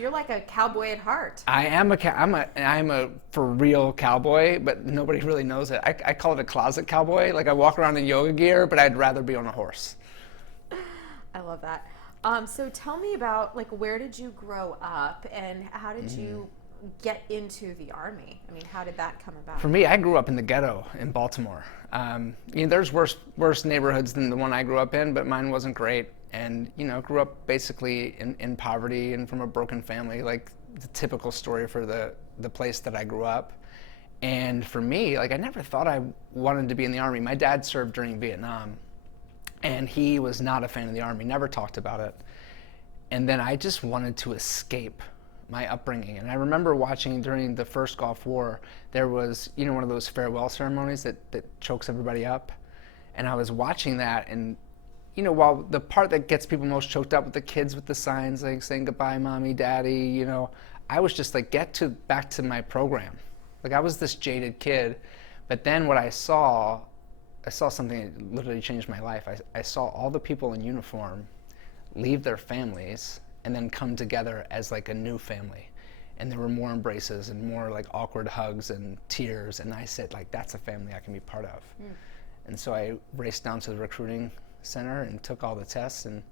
So you're like a cowboy at heart. I'm a for real cowboy, but nobody really knows it. I call it a closet cowboy. Like I walk around in yoga gear, but I'd rather be on a horse. I love that. So tell me about, like, where did you grow up and how did you get into the Army? I mean, how did that come about? For me, I grew up in the ghetto in Baltimore. There's worse neighborhoods than the one I grew up in, but mine wasn't great. And, grew up basically in poverty and from a broken family, like the typical story for the place that I grew up. And for me, like, I never thought I wanted to be in the Army. My dad served during Vietnam, and he was not a fan of the Army, never talked about it. And then I just wanted to escape my upbringing. And I remember watching during the first Gulf War, there was, one of those farewell ceremonies that chokes everybody up. And I was watching that, and, while the part that gets people most choked up with the kids with the signs, like saying goodbye, mommy, daddy, I was just like, back to my program. Like I was this jaded kid, but then what I saw something that literally changed my life. I saw all the people in uniform leave their families and then come together as like a new family. And there were more embraces and more like awkward hugs and tears. And I said, like, that's a family I can be part of. And so I raced down to the recruiting center and took all the tests and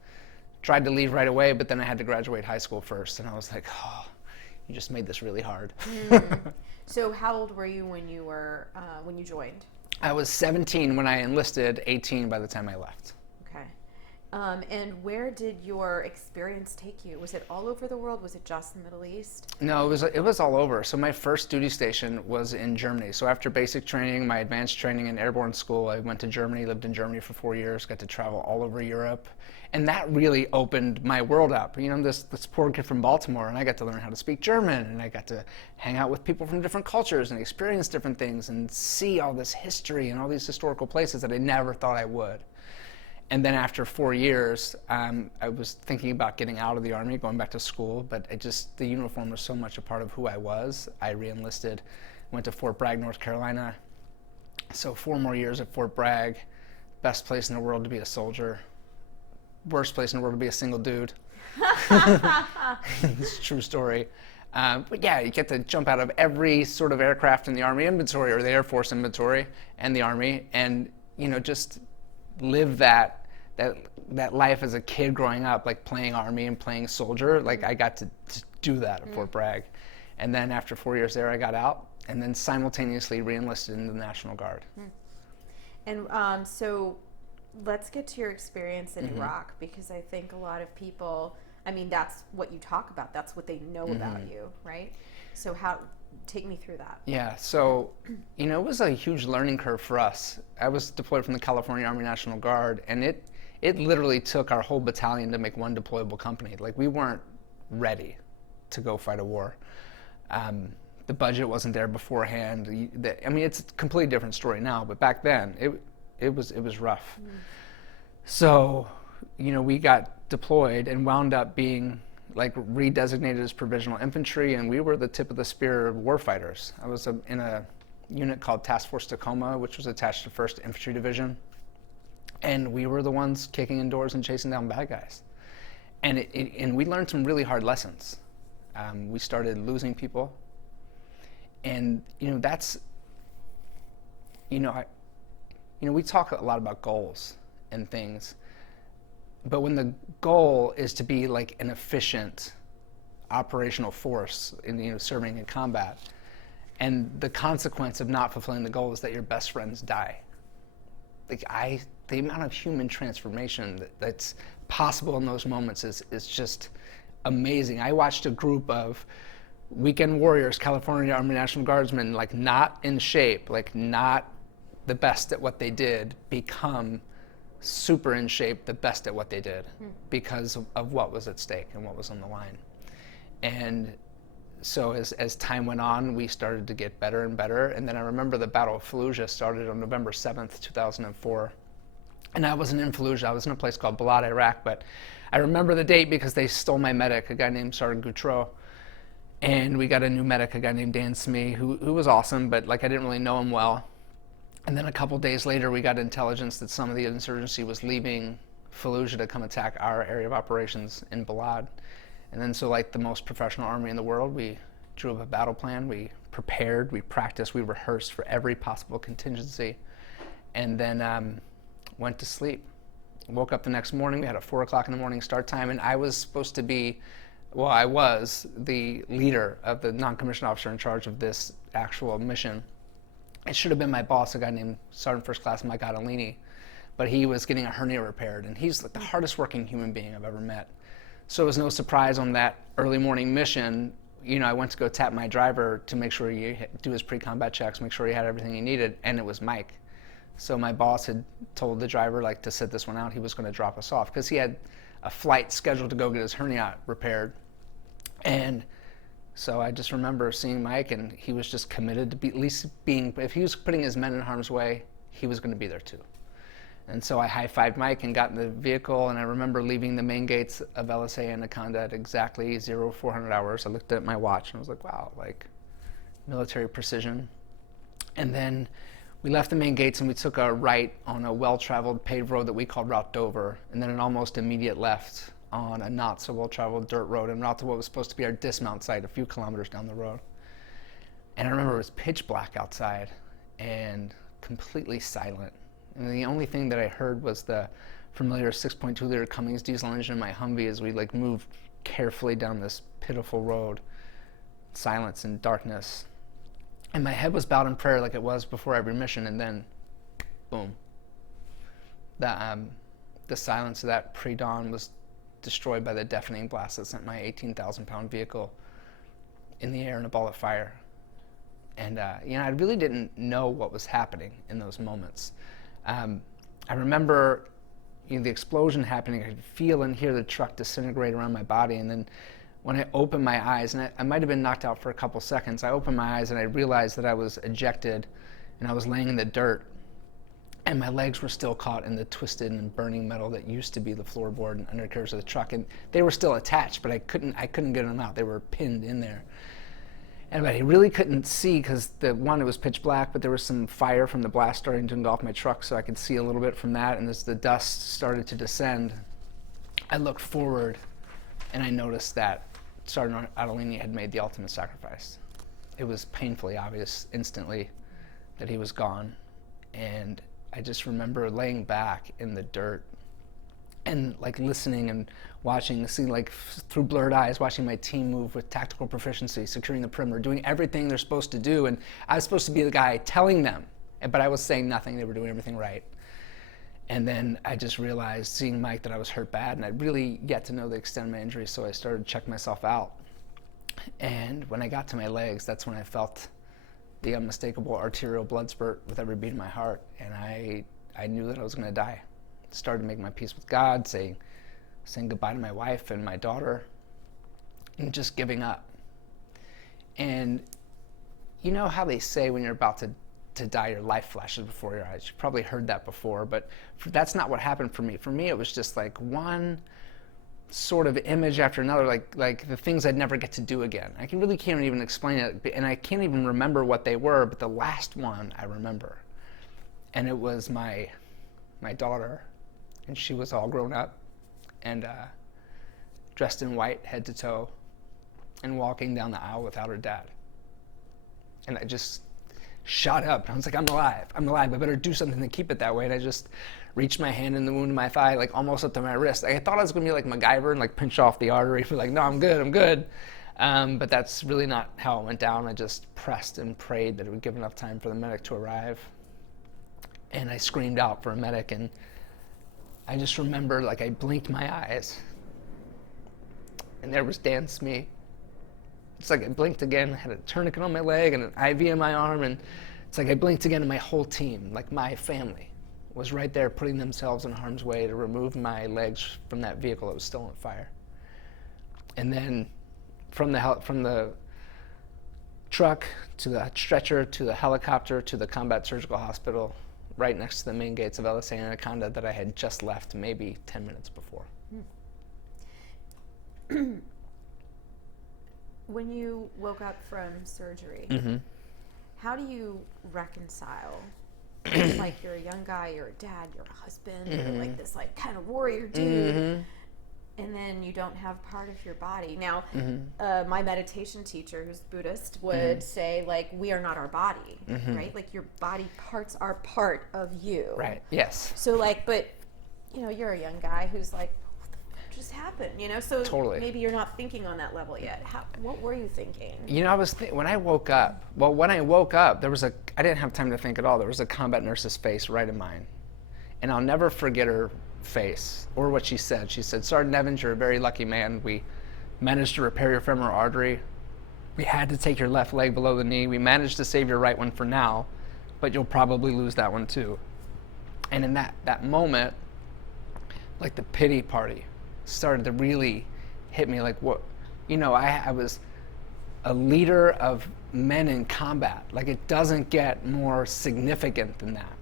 tried to leave right away, but then I had to graduate high school first. And I was like, oh, you just made this really hard. So how old were you when you joined? I was 17 when I enlisted, 18 by the time I left. Okay. And where did your experience take you? Was it all over the world? Was it just the Middle East? No, it was all over. So my first duty station was in Germany. So after basic training, my advanced training in airborne school, I went to Germany, lived in Germany for 4 years, got to travel all over Europe. And that really opened my world up. This poor kid from Baltimore, and I got to learn how to speak German, and I got to hang out with people from different cultures and experience different things and see all this history and all these historical places that I never thought I would. And then after 4 years, I was thinking about getting out of the Army, going back to school, but the uniform was so much a part of who I was. I re-enlisted, went to Fort Bragg, North Carolina. So 4 more years at Fort Bragg, best place in the world to be a soldier, worst place in the world to be a single dude. It's a true story. But yeah, you get to jump out of every sort of aircraft in the Army inventory or the Air Force inventory and the Army, and just live that life as a kid growing up, like playing Army and playing soldier. Like I got to do that at Fort Bragg. And then after 4 years there, I got out and then simultaneously re-enlisted in the National Guard. And so let's get to your experience in Iraq, because I think a lot of people, that's what you talk about. That's what they know about you, right? So take me through that. Yeah, so, it was a huge learning curve for us. I was deployed from the California Army National Guard, and it literally took our whole battalion to make one deployable company. Like, we weren't ready to go fight a war. The budget wasn't there beforehand. It's a completely different story now, but back then, it was rough. So, we got deployed and wound up being like redesignated as provisional infantry, and we were the tip of the spear warfighters. I was in a unit called Task Force Tacoma, which was attached to 1st Infantry Division, and we were the ones kicking in doors and chasing down bad guys. And we learned some really hard lessons. We started losing people, and that's we talk a lot about goals and things. But when the goal is to be like an efficient operational force in serving in combat, and the consequence of not fulfilling the goal is that your best friends die. The amount of human transformation that's possible in those moments is just amazing. I watched a group of weekend warriors, California Army National Guardsmen, like not in shape, like not the best at what they did, become super in shape, the best at what they did, because of what was at stake and what was on the line. And so as time went on, we started to get better and better. And then I remember the Battle of Fallujah started on November 7th, 2004. And I wasn't in Fallujah, I was in a place called Balad, Iraq, but I remember the date because they stole my medic, a guy named Sergeant Goutreau. And we got a new medic, a guy named Dan Smee, who was awesome, but like I didn't really know him well. And then a couple days later, we got intelligence that some of the insurgency was leaving Fallujah to come attack our area of operations in Balad. And then so like the most professional army in the world, we drew up a battle plan, we prepared, we practiced, we rehearsed for every possible contingency, and then went to sleep. Woke up the next morning, we had a 4 o'clock in the morning start time, and I was supposed to be, well, I was the leader of the non-commissioned officer in charge of this actual mission. It should have been my boss, a guy named Sergeant First Class Mike Adelini, but he was getting a hernia repaired, and he's like the hardest working human being I've ever met. So it was no surprise on that early morning mission, you know, I went to go tap my driver to make sure he do his pre-combat checks, make sure he had everything he needed, and it was Mike. So my boss had told the driver like to sit this one out. He was going to drop us off because he had a flight scheduled to go get his hernia repaired. And so I just remember seeing Mike, and he was just committed to be, at least being, if he was putting his men in harm's way, he was going to be there too. And so I high-fived Mike and got in the vehicle, and I remember leaving the main gates of LSA Anaconda at exactly 0400 hours. I looked at my watch and I was like, wow, like military precision. And then we left the main gates and we took a right on a well-traveled paved road that we called Route Dover, and then an almost immediate left on a not so well-traveled dirt road and route to what was supposed to be our dismount site a few kilometers down the road. And I remember it was pitch black outside and completely silent. And the only thing that I heard was the familiar 6.2 liter Cummins diesel engine in my Humvee as we like moved carefully down this pitiful road. Silence and darkness. And my head was bowed in prayer like it was before every mission, and then, boom. The silence of that pre-dawn was destroyed by the deafening blast that sent my 18,000-pound vehicle in the air in a ball of fire. And you know, I really didn't know what was happening in those moments. I remember, you know, the explosion happening. I could feel and hear the truck disintegrate around my body, and then when I opened my eyes, and I might have been knocked out for a couple seconds, I opened my eyes and I realized that I was ejected and I was laying in the dirt, and my legs were still caught in the twisted and burning metal that used to be the floorboard and undercarriage of the truck, and they were still attached, but I couldn't get them out. They were pinned in there. And I really couldn't see because it was pitch black, but there was some fire from the blast starting to engulf my truck, so I could see a little bit from that. And as the dust started to descend, I looked forward and I noticed that Sergeant Adelini had made the ultimate sacrifice. It was painfully obvious instantly that he was gone. And I just remember laying back in the dirt and like listening and watching, seeing like through blurred eyes, watching my team move with tactical proficiency, securing the perimeter, doing everything they're supposed to do. And I was supposed to be the guy telling them, but I was saying nothing. They were doing everything right. And then I just realized, seeing Mike, that I was hurt bad, and I'd really yet to know the extent of my injury, so I started to check myself out. And when I got to my legs, that's when I felt the unmistakable arterial blood spurt with every beat of my heart, and I knew that I was going to die. Started to make my peace with God, saying goodbye to my wife and my daughter, and just giving up. And you know how they say when you're about to die, your life flashes before your eyes. You've probably heard that before, but that's not what happened for me. For me, it was just like one sort of image after another, like the things I'd never get to do again. I can't even explain it, and I can't even remember what they were, but the last one I remember. And it was my daughter, and she was all grown up and dressed in white head to toe and walking down the aisle without her dad. And I just shot up. I was like, I'm alive. I better do something to keep it that way. And I just reached my hand in the wound in my thigh, like almost up to my wrist. I thought I was going to be like MacGyver and like pinch off the artery. But like, no, I'm good. But that's really not how it went down. I just pressed and prayed that it would give enough time for the medic to arrive. And I screamed out for a medic, and I just remember like I blinked my eyes, and there was Dan Smee. It's like I blinked again, I had a tourniquet on my leg and an IV in my arm, and it's like I blinked again and my whole team, like my family, was right there putting themselves in harm's way to remove my legs from that vehicle that was still on fire. And then from the truck to the stretcher to the helicopter to the combat surgical hospital right next to the main gates of LSA Anaconda that I had just left maybe 10 minutes before. When you woke up from surgery, how do you reconcile? Like, you're a young guy, you're a dad, you're a husband, you're like this like kind of warrior dude. and then you don't have part of your body. Now, my meditation teacher, who's Buddhist, would say, like, we are not our body, right? Like, your body parts are part of you. Right, yes. So, like, but, you know, you're a young guy who's like, what the fuck just happened, you know? So Totally. maybe you're not thinking on that level yet. What were you thinking? You know, when I woke up, there was I didn't have time to think at all. There was a combat nurse's face right in mine. And I'll never forget her face or what she said. She said, Sergeant Nevins, you're a very lucky man. We managed to repair your femoral artery. We had to take your left leg below the knee. We managed to save your right one for now, but you'll probably lose that one too. And in that moment, like, the pity party started to really hit me. Like, what, you know, I was a leader of men in combat. Like, it doesn't get more significant than that.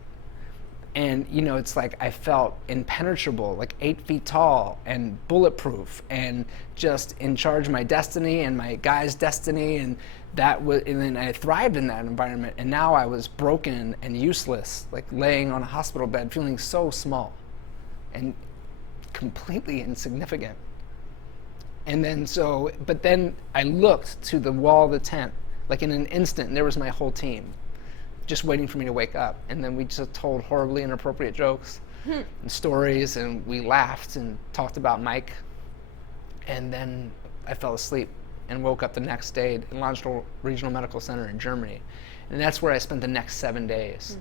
And, you know, it's like I felt impenetrable, like 8 feet tall and bulletproof and just in charge of my destiny and my guy's destiny. And then I thrived in that environment. And now I was broken and useless, like laying on a hospital bed, feeling so small and completely insignificant. And then but then I looked to the wall of the tent, like in an instant, and there was my whole team just waiting for me to wake up. And then we just told horribly inappropriate jokes and stories, and we laughed and talked about Mike. And then I fell asleep and woke up the next day in Untitled Regional Medical Center in Germany. And that's where I spent the next 7 days.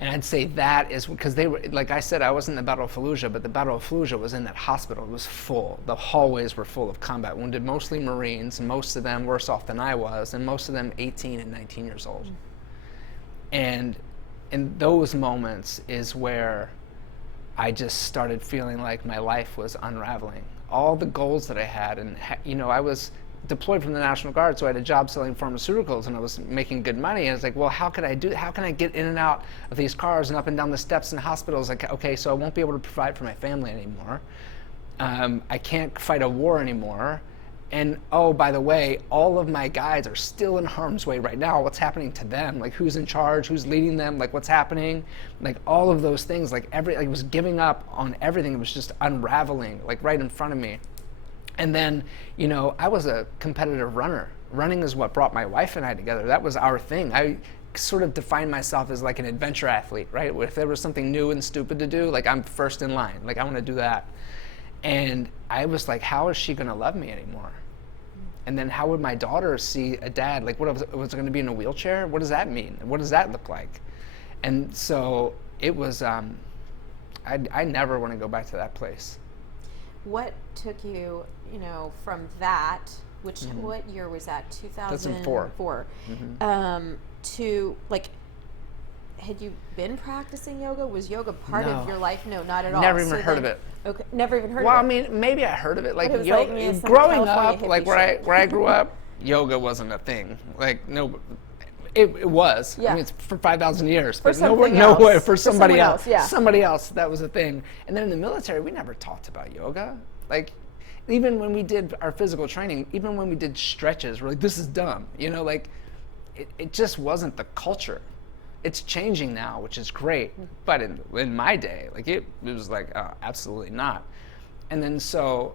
And I'd say that is because they were, like I said, I wasn't in the Battle of Fallujah, but the Battle of Fallujah was in that hospital. It was full. The hallways were full of combat wounded, mostly Marines, and most of them worse off than I was, and most of them 18 and 19 years old. And in those moments is where I just started feeling like my life was unraveling. All the goals that I had, and you know, I was deployed from the National Guard, so I had a job selling pharmaceuticals, and I was making good money. And I was like, well, how can I get in and out of these cars and up and down the steps in hospitals? Like, okay, so I won't be able to provide for my family anymore. I can't fight a war anymore. And oh, by the way, all of my guys are still in harm's way right now. What's happening to them? Like, who's in charge? Who's leading them? Like, what's happening? Like, all of those things. Like, I was giving up on everything. It was just unraveling, like, right in front of me. And then, you know, I was a competitive runner. Running is what brought my wife and I together. That was our thing. I sort of defined myself as like an adventure athlete, right? If there was something new and stupid to do, like, I'm first in line. Like, I want to do that. And I was like, how is she going to love me anymore? And then how would my daughter see a dad? Like, was it going to be in a wheelchair? What does that mean? What does that look like? And so it was, I never want to go back to that place. What took you, you know, from that, which, what year was that? 2004. To, like, had you been practicing yoga? Was yoga part of your life? No, not at all. Never even heard of it. Okay, never even heard of it. Well, I mean, maybe I heard of it. Like, yoga, like growing up, like where I grew up, yoga wasn't a thing. Like, no, it was. Yeah. I mean, it's for 5,000 years, for but no way for somebody else. Yeah. Somebody else, that was a thing. And then in the military, we never talked about yoga. Like, even when we did our physical training, even when we did stretches, we're like, this is dumb. You know, like, it just wasn't the culture. It's changing now, which is great. But in my day, like, it was like, absolutely not. And then so,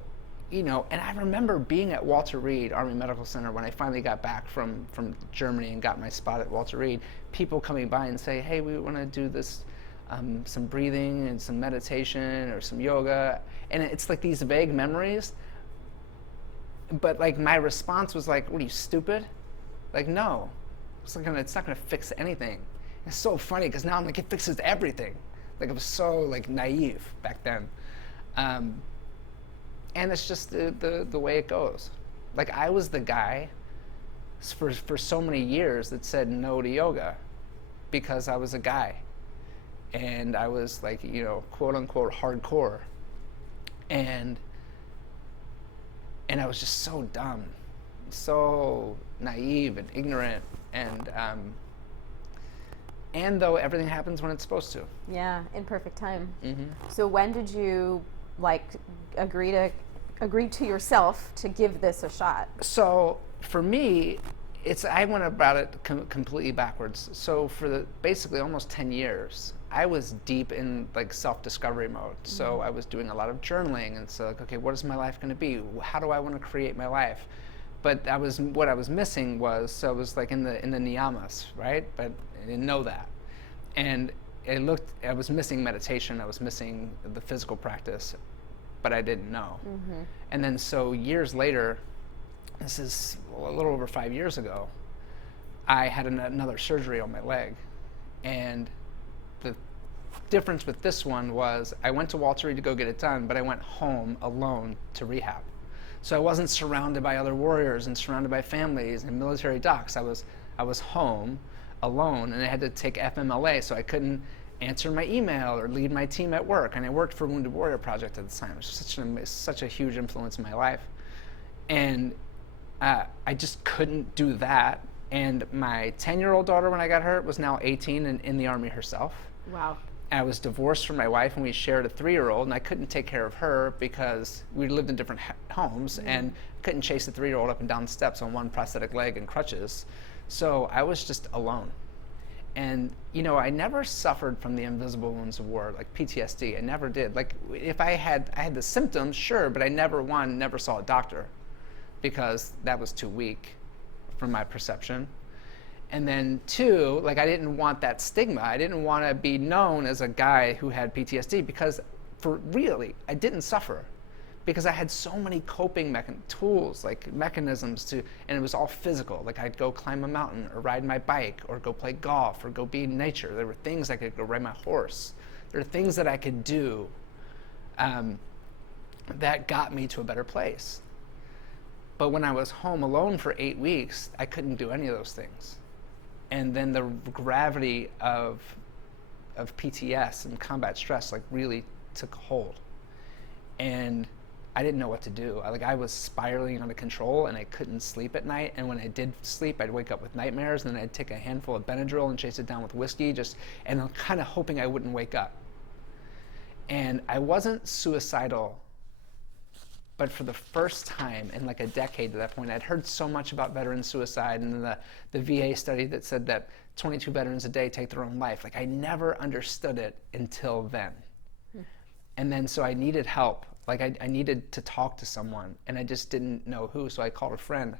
you know, and I remember being at Walter Reed Army Medical Center when I finally got back from Germany and got my spot at Walter Reed, people coming by and say, hey, we want to do this, some breathing and some meditation or some yoga. And it's like these vague memories. But like, my response was like, what are you, stupid? Like, no, it's not gonna fix anything. It's so funny because now I'm like, it fixes everything. Like, I was so like naive back then. And it's just the way it goes. Like, I was the guy for so many years that said no to yoga because I was a guy. And I was like, you know, quote unquote hardcore. And I was just so dumb, so naive and ignorant. And though everything happens when it's supposed to. Yeah, in perfect time. Mm-hmm. So when did you, like, agree to yourself to give this a shot? So for me, I went about it completely backwards. So for basically almost 10 years, I was deep in like self-discovery mode. So I was doing a lot of journaling, and so like, okay, what is my life going to be? How do I want to create my life? But what I was missing was, so I was like in the niyamas, right? But I didn't know that. And I was missing meditation, I was missing the physical practice, but I didn't know. And then so years later, this is a little over 5 years ago, I had another surgery on my leg. And the difference with this one was I went to Walter Reed to go get it done, but I went home alone to rehab. So I wasn't surrounded by other warriors and surrounded by families and military docs. I was home alone, and I had to take FMLA, so I couldn't answer my email or lead my team at work. And I worked for Wounded Warrior Project at the time. It was such a huge influence in my life. And I just couldn't do that. And my 10-year-old daughter, when I got hurt, was now 18 and in the Army herself. Wow. And I was divorced from my wife, and we shared a 3-year-old, and I couldn't take care of her because we lived in different homes, and couldn't chase the 3-year-old up and down the steps on one prosthetic leg and crutches. So I was just alone. And, I never suffered from the invisible wounds of war, like PTSD. I never did. Like, if I had the symptoms, sure, but I never saw a doctor because that was too weak from my perception. And then 2, like, I didn't want that stigma. I didn't want to be known as a guy who had PTSD because I didn't suffer. Because I had so many coping tools, like mechanisms and it was all physical. Like I'd go climb a mountain or ride my bike or go play golf or go be in nature. There were things I could go ride my horse. There are things that I could do that got me to a better place. But when I was home alone for 8 weeks, I couldn't do any of those things. And then the gravity of PTS and combat stress like really took hold. And I didn't know what to do. I was spiraling out of control, and I couldn't sleep at night. And when I did sleep, I'd wake up with nightmares, and then I'd take a handful of Benadryl and chase it down with whiskey, and I'm kind of hoping I wouldn't wake up. And I wasn't suicidal, but for the first time in like a decade to that point, I'd heard so much about veteran suicide and the VA study that said that 22 veterans a day take their own life. Like I never understood it until then. And then so I needed help. Like I needed to talk to someone, and I just didn't know who. So I called a friend,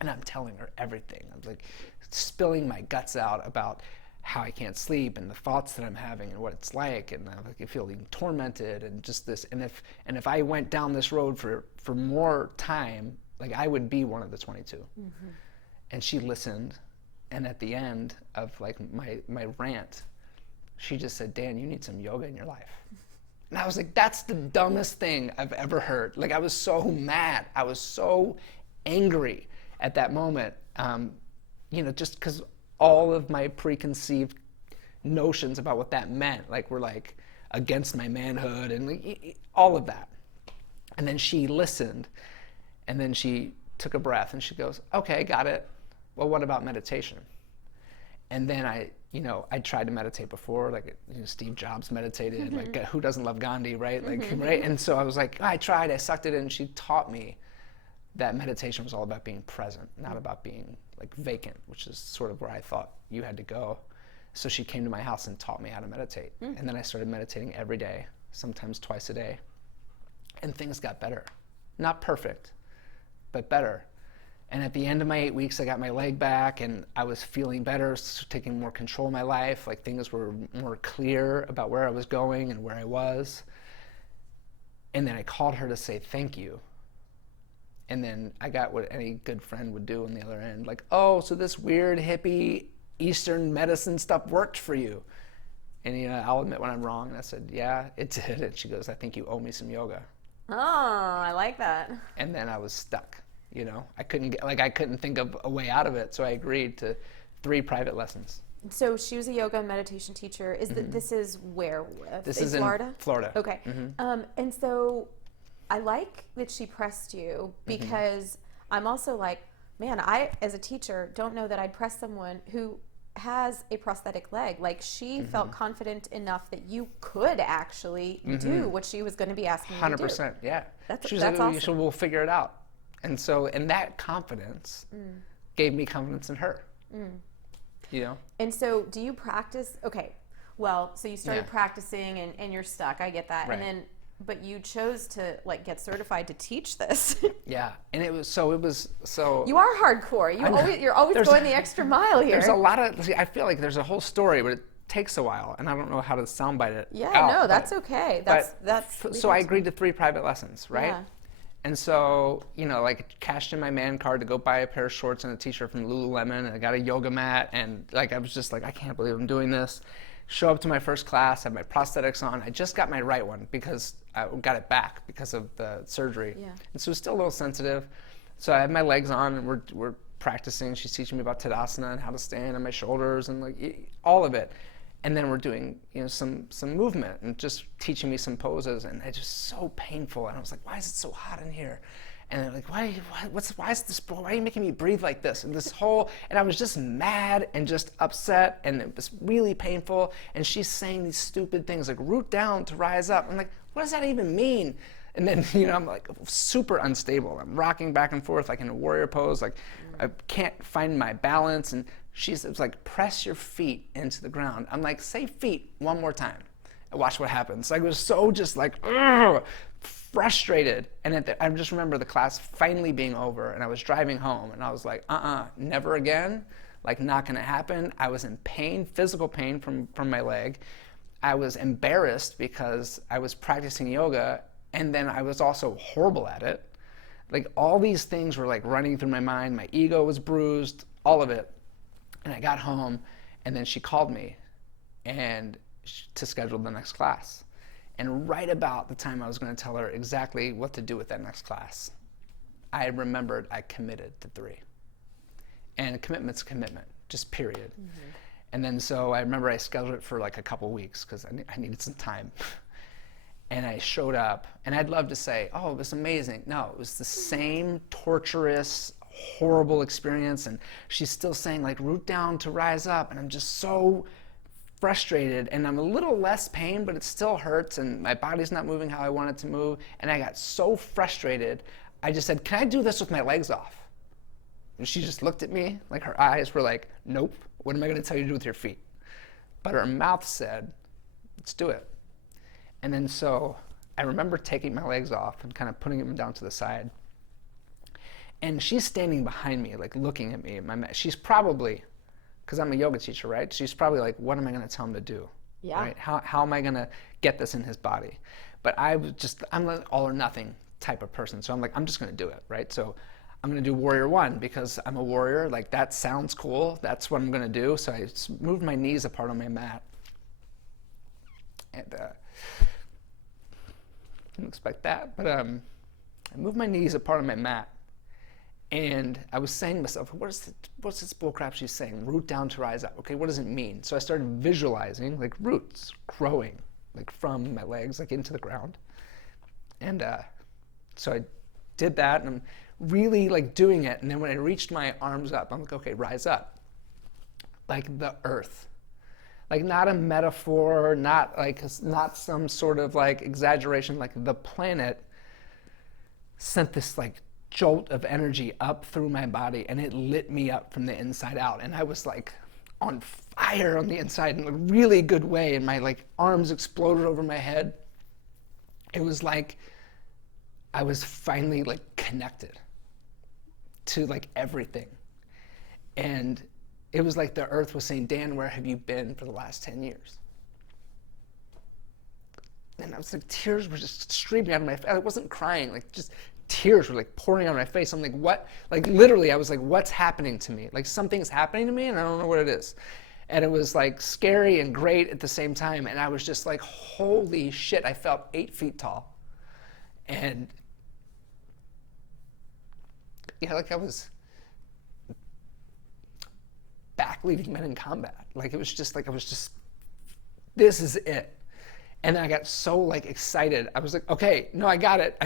and I'm telling her everything. I'm like spilling my guts out about how I can't sleep and the thoughts that I'm having and what it's like, and I'm like feeling tormented and just this. And if I went down this road for more time, like I would be one of the 22. And she listened, and at the end of like my rant, she just said, "Dan, you need some yoga in your life." And I was like, that's the dumbest thing I've ever heard. Like, I was so mad. I was so angry at that moment, just because all of my preconceived notions about what that meant, like, were, like, against my manhood and like, all of that. And then she listened, and then she took a breath, and she goes, "Okay, got it. Well, what about meditation?" And then I tried to meditate before, like Steve Jobs meditated, like who doesn't love Gandhi, right? Like, right? And so I was like, I tried, I sucked it in. She taught me that meditation was all about being present, not about being like vacant, which is sort of where I thought you had to go. So she came to my house and taught me how to meditate. And then I started meditating every day, sometimes twice a day. And things got better. Not perfect, but better. And at the end of my 8 weeks, I got my leg back, and I was feeling better, taking more control of my life. Like things were more clear about where I was going and where I was. And then I called her to say thank you. And then I got what any good friend would do on the other end. Like, "Oh, so this weird hippie Eastern medicine stuff worked for you." And I'll admit when I'm wrong. And I said, "Yeah, it did." And she goes, "I think you owe me some yoga." Oh, I like that. And then I was stuck. I couldn't think of a way out of it, so I agreed to 3 private lessons. So she was a yoga and meditation teacher. This is where? This is Florida? in Florida. Okay. And so I like that she pressed you, because I'm also like, man, I, as a teacher, don't know that I'd press someone who has a prosthetic leg. Like, she felt confident enough that you could actually do what she was going to be asking you to do. 100%, yeah. That's like, awesome. So we'll figure it out. And that confidence gave me confidence in her. And so do you practice, okay, Well, so you started Yeah. practicing and you're stuck. I get that. Right. And then, but you chose to like get certified to teach this. Yeah, and it was You are hardcore. You're always There's- going the extra mile here. There's a lot of, see, I feel like there's a whole story, but it takes a while, and I don't know how to soundbite it. Yeah, out, no, but- that's okay. So I agreed to 3 private lessons, right? Yeah. And so, like, cashed in my man card to go buy a pair of shorts and a t-shirt from Lululemon, and I got a yoga mat, and like, I was just like, I can't believe I'm doing this. Show up to my first class, have my prosthetics on. I just got my right one because I got it back because of the surgery. Yeah. And so it's still a little sensitive. So I have my legs on, and we're practicing. She's teaching me about Tadasana and how to stand on my shoulders and like all of it. And then we're doing, some movement and just teaching me some poses, and it's just so painful. And I was like, why is it so hot in here? And they're like, why are you making me breathe like this? And I was just mad and just upset, and it was really painful. And she's saying these stupid things like root down to rise up. I'm like, what does that even mean? And then, I'm like super unstable. I'm rocking back and forth like in a warrior pose. Like I can't find my balance. And it's like, press your feet into the ground. I'm like, say feet one more time. And watch what happens. Like, I was so just like, frustrated. And I just remember the class finally being over, and I was driving home, and I was like, never again. Like, not gonna happen. I was in pain, physical pain from my leg. I was embarrassed because I was practicing yoga, and then I was also horrible at it. Like, all these things were like running through my mind. My ego was bruised, all of it. And I got home, and then she called me to schedule the next class. And right about the time I was going to tell her exactly what to do with that next class, I remembered I committed to 3. And a commitment's a commitment, just period. Mm-hmm. And then so I remember I scheduled it for like a couple weeks because I needed some time. And I showed up, and I'd love to say, oh, it was amazing. No, it was the same torturous, horrible experience. And she's still saying, like, root down to rise up. And I'm just so frustrated, and I'm a little less pain, but it still hurts, and my body's not moving how I want it to move. And I got so frustrated, I just said, can I do this with my legs off? And she just looked at me, like her eyes were like, nope, what am I going to tell you to do with your feet? But her mouth said, let's do it. And then so I remember taking my legs off and kind of putting them down to the side. And she's standing behind me, like looking at me. She's probably, because I'm a yoga teacher, right? She's probably like, what am I going to tell him to do? Yeah. Right? How am I going to get this in his body? But I'm an all or nothing type of person. So I'm like, I'm just going to do it, right? So I'm going to do warrior 1 because I'm a warrior. Like, that sounds cool. That's what I'm going to do. So I moved my knees apart on my mat. And didn't expect that. But I moved my knees apart on my mat. And I was saying to myself, what's this bullcrap she's saying? Root down to rise up. Okay, what does it mean? So I started visualizing like roots growing like from my legs like into the ground. And so I did that, and I'm really like doing it. And then when I reached my arms up, I'm like, okay, rise up. Like the earth. Like, not a metaphor, not some sort of like exaggeration. Like, the planet sent this like jolt of energy up through my body, and it lit me up from the inside out. And I was like on fire on the inside in a really good way, and my like arms exploded over my head. It was like I was finally like connected to like everything. And it was like the earth was saying, Dan, where have you been for the last 10 years? And I was like, tears were just streaming out of my face. I wasn't crying, like just tears were like pouring out of my face. I'm like, what? Like, literally, I was like, what's happening to me? Like, something's happening to me, and I don't know what it is. And it was like scary and great at the same time. And I was just like, holy shit, I felt 8 feet tall. And yeah, like I was back leading men in combat. Like, it was just like, this is it. And then I got so like excited. I was like, okay, no, I got it.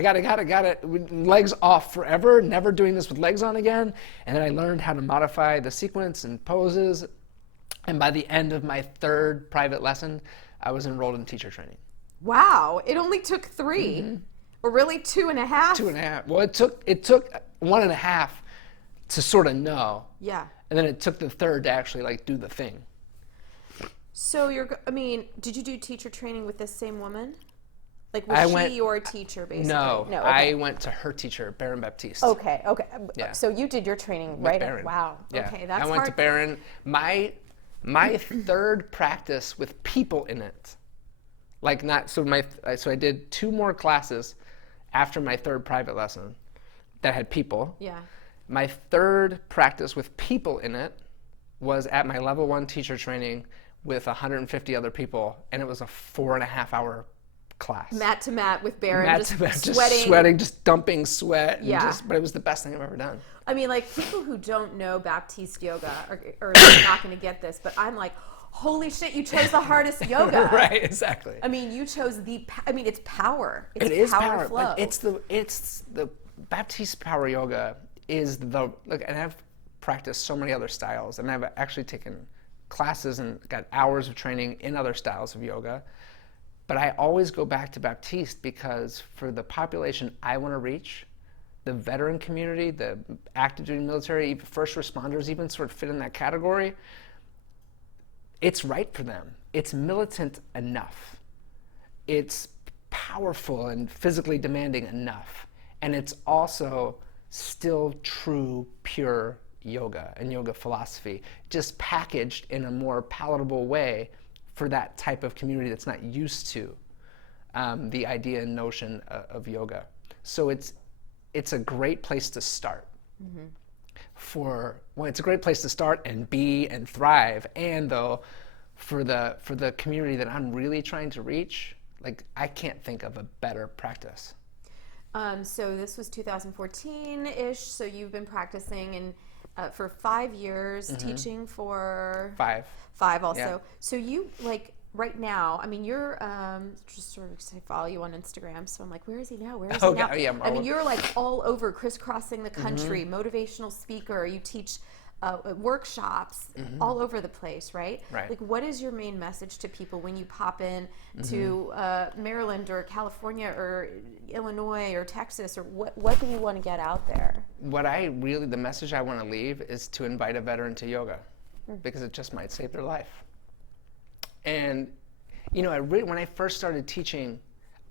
Legs off forever, never doing this with legs on again. And then I learned how to modify the sequence and poses. And by the end of my 3rd private lesson, I was enrolled in teacher training. Wow, it only took 3, mm-hmm. Or really 2.5? 2.5. Well, it took 1.5 to sort of know. Yeah. And then it took the 3rd to actually like do the thing. So did you do teacher training with this same woman? Like, was she your teacher, basically? No, okay. I went to her teacher, Baron Baptiste. Okay. Yeah. So you did your training With right Baron. Wow. Yeah. Okay, that's I went hard. to Baron. My third practice with people in it, like not so I did 2 more classes after my third private lesson that had people. Yeah. My third practice with people in it was at my level 1 teacher training with 150 other people, and it was a 4.5-hour class. Mat to mat with Baron, Just sweating, just dumping sweat. Yeah. But it was the best thing I've ever done. I mean, like, people who don't know Baptiste yoga are not going to get this, but I'm like, holy shit, you chose the hardest yoga. Right, exactly. I mean, you chose it's power. It is power. Flow. Like, it's the Baptiste power yoga is and I've practiced so many other styles, and I've actually taken classes and got hours of training in other styles of yoga. But I always go back to Baptiste because for the population I want to reach, the veteran community, the active duty military, first responders even sort of fit in that category, it's right for them. It's militant enough. It's powerful and physically demanding enough. And it's also still true, pure yoga and yoga philosophy, just packaged in a more palatable way for that type of community that's not used to the idea and notion of yoga. So it's a great place to start. Mm-hmm. It's a great place to start and be and thrive. And though, for the community that I'm really trying to reach, like, I can't think of a better practice. So this was 2014-ish. So you've been practicing for 5 years, teaching for 5 also. Yeah. So you, like, right now, I mean, you're just sort of, I follow you on Instagram, so I'm like, where is he now? Where is he now? Yeah, I mean, you're like all over, crisscrossing the country, motivational speaker. You teach workshops all over the place, right? Right. Like, what is your main message to people when you pop in to Maryland or California or Illinois or Texas, or what do you want to get out there? The message I want to leave is to invite a veteran to yoga, because it just might save their life. And, when I first started teaching,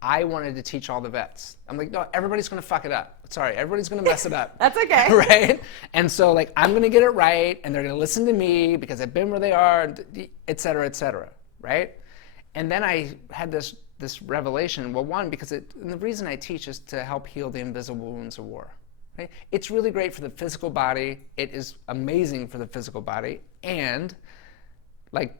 I wanted to teach all the vets. I'm like, no, everybody's going to fuck it up. Sorry, everybody's going to mess it up. That's okay. Right? And so, like, I'm going to get it right, and they're going to listen to me because I've been where they are, et cetera, right? And then I had this revelation. Well, one, because and the reason I teach is to help heal the invisible wounds of war. Right? It's really great for the physical body. It is amazing for the physical body. And, like,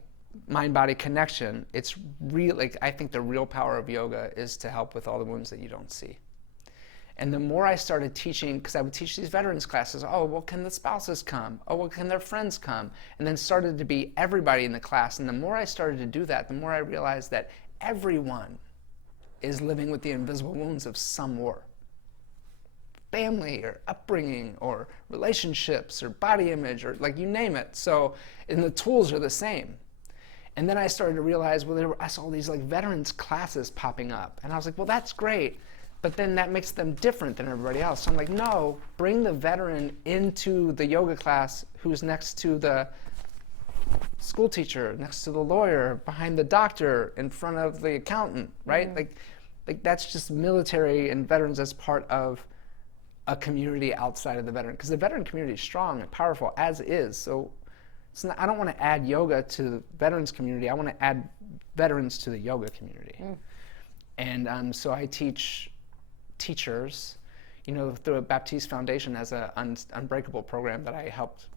mind-body connection, it's real. Like, I think the real power of yoga is to help with all the wounds that you don't see. And the more I started teaching, because I would teach these veterans classes, oh, well, can the spouses come? Oh, well, can their friends come? And then started to be everybody in the class. And the more I started to do that, the more I realized that everyone is living with the invisible wounds of some war. Family or upbringing or relationships or body image or, like, you name it. So, and the tools are the same. And then I started to realize, I saw these, like, veterans classes popping up. And I was like, well, that's great. But then that makes them different than everybody else. So I'm like, no, bring the veteran into the yoga class who's next to the school teacher, next to the lawyer, behind the doctor, in front of the accountant, right? Like that's just military and veterans as part of a community outside of the veteran. Because the veteran community is strong and powerful, as is. So I don't want to add yoga to the veterans community. I want to add veterans to the yoga community. And so I teach teachers, through a Baptiste Foundation as an Unbreakable program that I helped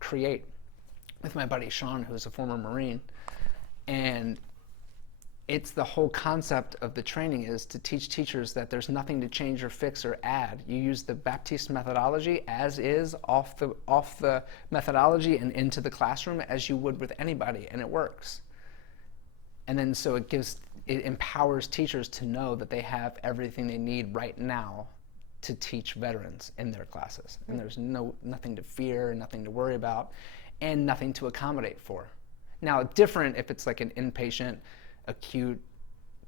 create with my buddy Sean, who's a former Marine. And it's the whole concept of the training is to teach teachers that there's nothing to change or fix or add. You use the Baptiste methodology as is, off the methodology and into the classroom as you would with anybody, and it works. And then so it empowers teachers to know that they have everything they need right now to teach veterans in their classes. And there's nothing to fear, nothing to worry about, and nothing to accommodate for. Now, different if it's like an inpatient, acute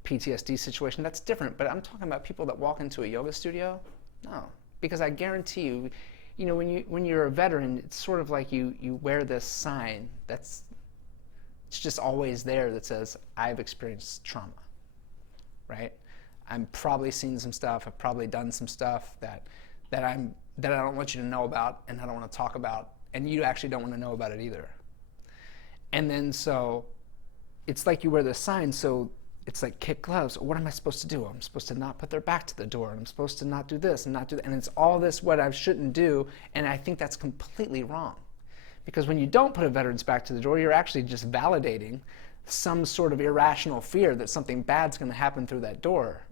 PTSD situation, that's different. But I'm talking about people that walk into a yoga studio. No, because I guarantee you, when you're a veteran, it's sort of like you wear this sign that's It's just always there that says, I've experienced trauma, right? I'm probably seen some stuff. I've probably done some stuff that I don't want you to know about, and I don't want to talk about, and you actually don't want to know about it either. And then so it's like you wear this sign, so it's like kid gloves. What am I supposed to do? I'm supposed to not put their back to the door, and I'm supposed to not do this and not do that. And it's all this what I shouldn't do, and I think that's completely wrong. Because when you don't put a veteran's back to the door, you're actually just validating some sort of irrational fear that something bad's going to happen through that door.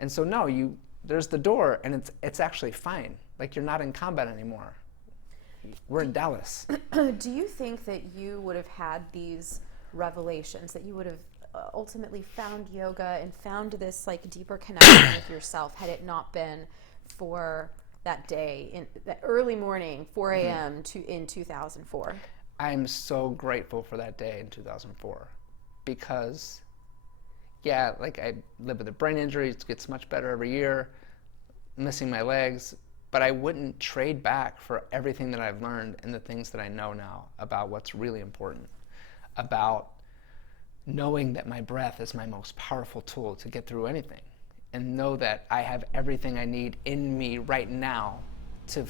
And so no, there's the door, and it's actually fine. Like, you're not in combat anymore. We're in Dallas. Do you think that you would have had these revelations, that you would have ultimately found yoga and found this like deeper connection with yourself, had it not been for that day in that early morning, 4 a.m. in 2004? I'm so grateful for that day in 2004 because, yeah, like I live with a brain injury. It gets much better every year, missing my legs, but I wouldn't trade back for everything that I've learned and the things that I know now about what's really important, about knowing that my breath is my most powerful tool to get through anything, and know that I have everything I need in me right now to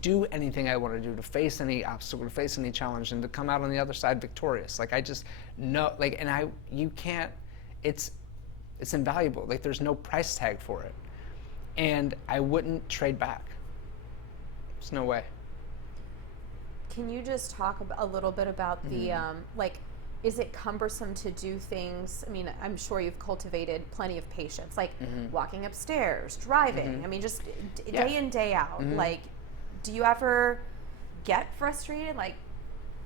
do anything I want to do, to face any obstacle, to face any challenge, and to come out on the other side victorious. Like, I just know, like, and you can't, it's invaluable. Like, there's no price tag for it. And I wouldn't trade back. There's no way. Can you just talk a little bit about the, like, is it cumbersome to do things? I mean, I'm sure you've cultivated plenty of patience, like walking upstairs, driving. I mean, just day in, day out. Like, do you ever get frustrated? Like,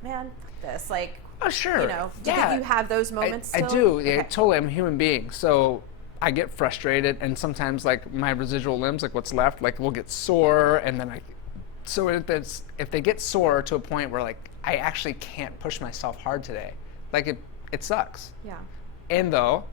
man, fuck this. Like, oh, sure. You know, do yeah. you have those moments I still? do. Okay. Yeah, totally. I'm a human being. So I get frustrated, and sometimes, like, my residual limbs, like what's left, like, will get sore, and then so if they get sore to a point where, like, I actually can't push myself hard today, like, it sucks. Yeah. And though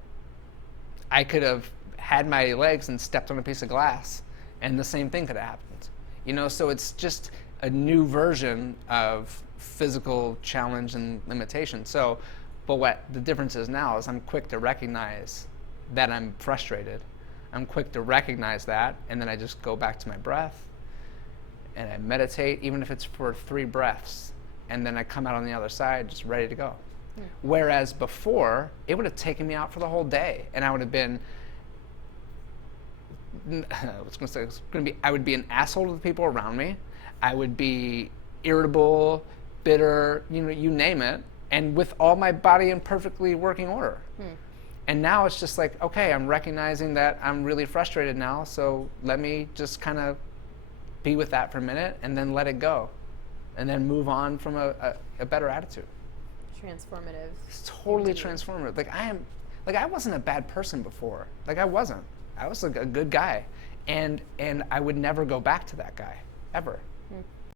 I could have had my legs and stepped on a piece of glass, and the same thing could have happened. You know, so it's just a new version of physical challenge and limitation. So, but what the difference is now is I'm quick to recognize that I'm frustrated. I'm quick to recognize that, and then I just go back to my breath, and I meditate, even if it's for 3 breaths, and then I come out on the other side just ready to go. Whereas before, it would have taken me out for the whole day, and I would have been, I would be an asshole to the people around me. I would be irritable, bitter, you know, you name it, and with all my body in perfectly working order. And now it's just like, okay, I'm recognizing that I'm really frustrated now, so let me just kind of be with that for a minute, and then let it go, and then move on from a better attitude. Transformative. It's totally transformative. Like, I wasn't a bad person before. Like, I wasn't. I was like a good guy, and I would never go back to that guy ever.